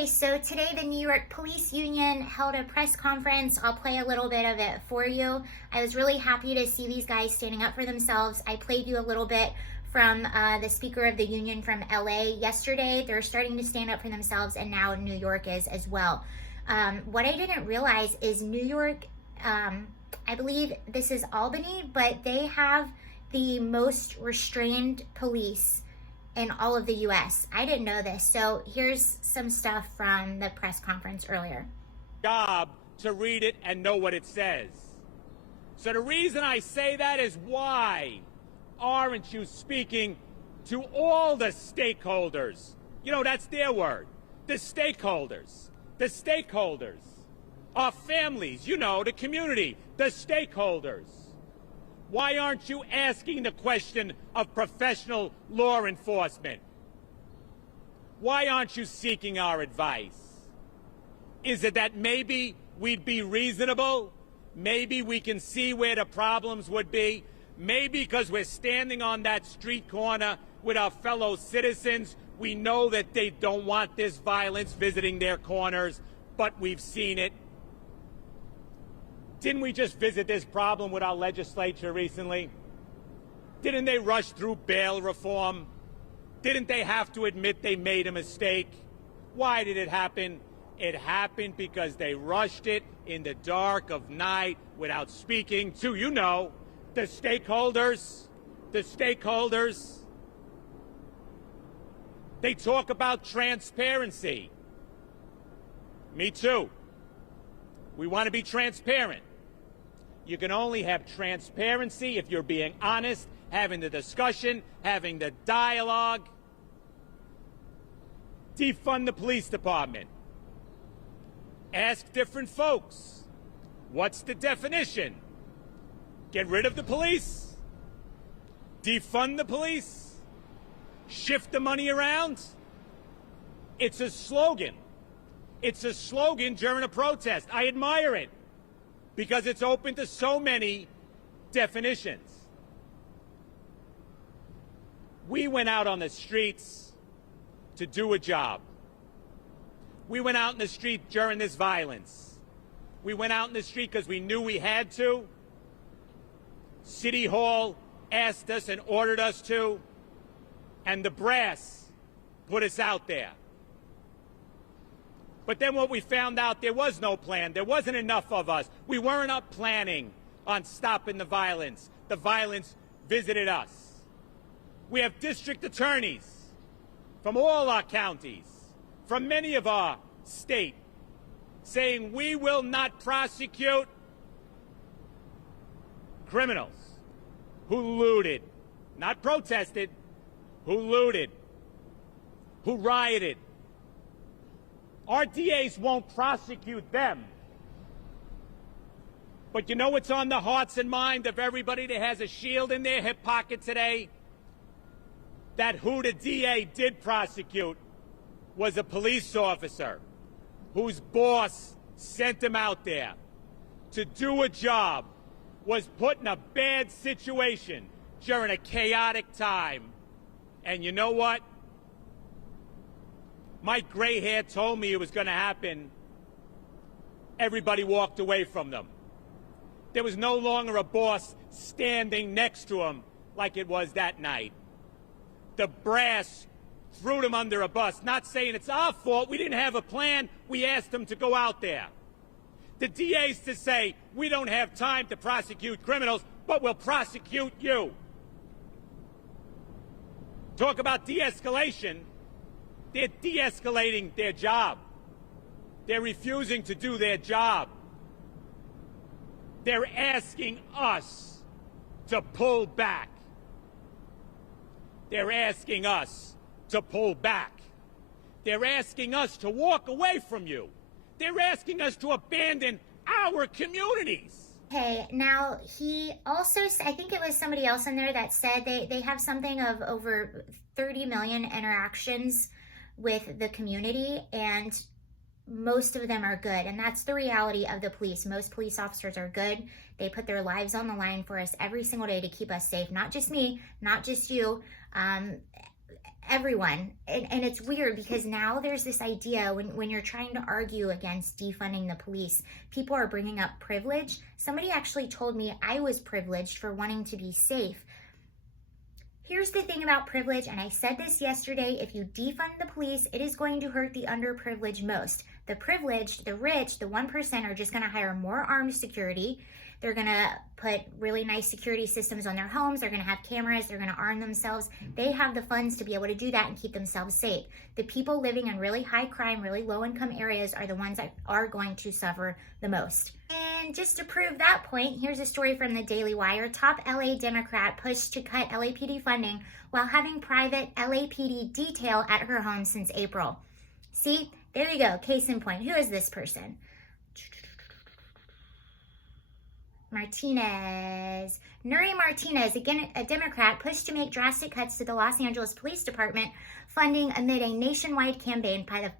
Okay, so today the New York Police Union held a press conference. I'll play a little bit of it for you. I was really happy to see these guys standing up for themselves. I played you a little bit from the Speaker of the Union from LA yesterday. They're starting to stand up for themselves, and now New York is as well. What I didn't realize is New York, I believe this is Albany, but they have the most restrained police in all of the US. I didn't know this. So here's some stuff from the press conference earlier. Job to read it and know what it says. So the reason I say that is, why aren't you speaking to all the stakeholders? You know, that's their word. The stakeholders. The stakeholders. Our families, you know, the community, the stakeholders. Why aren't you asking the question of professional law enforcement? Why aren't you seeking our advice? Is it that maybe we'd be reasonable? Maybe we can see where the problems would be? Maybe because we're standing on that street corner with our fellow citizens, we know that they don't want this violence visiting their corners, but we've seen it. Didn't we just visit this problem with our legislature recently? Didn't they rush through bail reform? Didn't they have to admit they made a mistake? Why did it happen? It happened because they rushed it in the dark of night without speaking to, you know, the stakeholders. The stakeholders. They talk about transparency. Me too. We want to be transparent. You can only have transparency if you're being honest, having the discussion, having the dialogue. Defund the police department. Ask different folks. What's the definition? Get rid of the police? Defund the police? Shift the money around? It's a slogan. It's a slogan during a protest. I admire it because it's open to so many definitions. We went out on the streets to do a job. We went out in the street during this violence. We went out in the street because we knew we had to. City Hall asked us and ordered us to, and the brass put us out there. But then what we found out, there was no plan. There wasn't enough of us. We weren't up planning on stopping the violence. The violence visited us. We have district attorneys from all our counties, from many of our state, saying we will not prosecute criminals who looted, not protested, who looted, who rioted. Our DAs won't prosecute them. But you know what's on the hearts and mind of everybody that has a shield in their hip pocket today? That who the DA did prosecute was a police officer whose boss sent him out there to do a job, was put in a bad situation during a chaotic time. And you know what? My gray hair told me it was going to happen. Everybody walked away from them. There was no longer a boss standing next to him like it was that night. The brass threw them under a bus, not saying it's our fault, we didn't have a plan, we asked them to go out there. The DAs to say, we don't have time to prosecute criminals, but we'll prosecute you. Talk about de-escalation. They're de-escalating their job. They're refusing to do their job. They're asking us to pull back. They're asking us to pull back. They're asking us to walk away from you. They're asking us to abandon our communities. Okay, now he also, I think it was somebody else in there that said they have something of over 30 million interactions with the community, and most of them are good. And that's the reality of the police. Most police officers are good. They put their lives on the line for us every single day to keep us safe. Not just me, not just you. everyone. And it's weird because now there's this idea when you're trying to argue against defunding the police, people are bringing up privilege. Somebody actually told me I was privileged for wanting to be safe. Here's the thing about privilege, and I said this yesterday, if you defund the police, it is going to hurt the underprivileged most. The privileged, the rich, the 1% are just going to hire more armed security. They're going to put really nice security systems on their homes. They're going to have cameras. They're going to arm themselves. They have the funds to be able to do that and keep themselves safe. The people living in really high crime, really low income areas are the ones that are going to suffer the most. And just to prove that point, here's a story from the Daily Wire. Top LA Democrat pushed to cut LAPD funding while having private LAPD detail at her home since April. See, there you go. Case in point. Who is this person? Martinez. Nuri Martinez, again a Democrat, pushed to make drastic cuts to the Los Angeles Police Department funding amid a nationwide campaign by the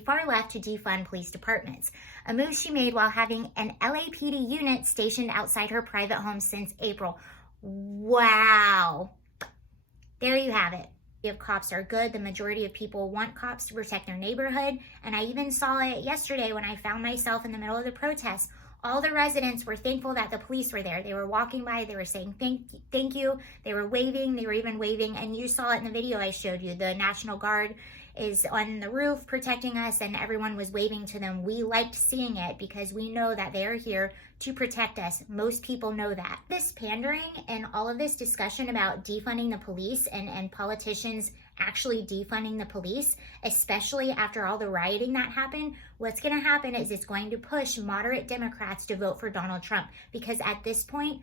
far left to defund police departments. A move she made while having an LAPD unit stationed outside her private home since April. Wow. There you have it. If cops are good, the majority of people want cops to protect their neighborhood. And I even saw it yesterday when I found myself in the middle of the protest. All the residents were thankful that the police were there. They were walking by, they were saying thank you, they were waving, they were even waving, and you saw it in the video I showed you. The National Guard is on the roof protecting us, and everyone was waving to them. We liked seeing it because we know that they are here to protect us. Most people know that. This pandering and all of this discussion about defunding the police and politicians actually defunding the police, especially after all the rioting that happened, what's going to happen is it's going to push moderate Democrats to vote for Donald Trump, because at this point,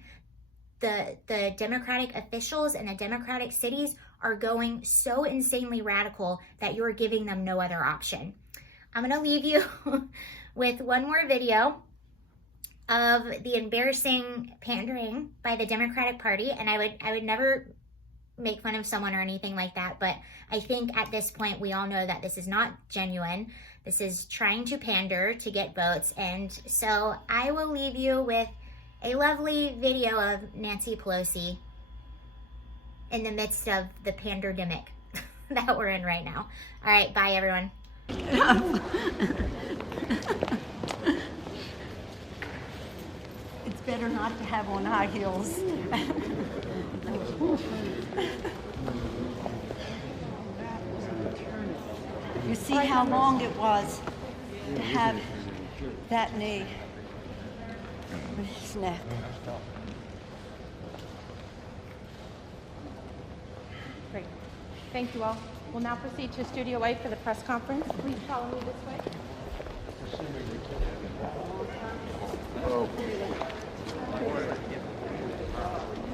the Democratic officials and the Democratic cities are going so insanely radical that you're giving them no other option. I'm going to leave you with one more video of the embarrassing pandering by the Democratic Party, and I would never make fun of someone or anything like that, but I think at this point we all know that this is not genuine. This is trying to pander to get votes, and so I will leave you with a lovely video of Nancy Pelosi in the midst of the panderdemic that we're in right now. All right, bye everyone. It's better not to have on high heels. You see how long it was to have that knee in his neck. Great. Thank you all. We'll now proceed to Studio A for the press conference. Please follow me this way.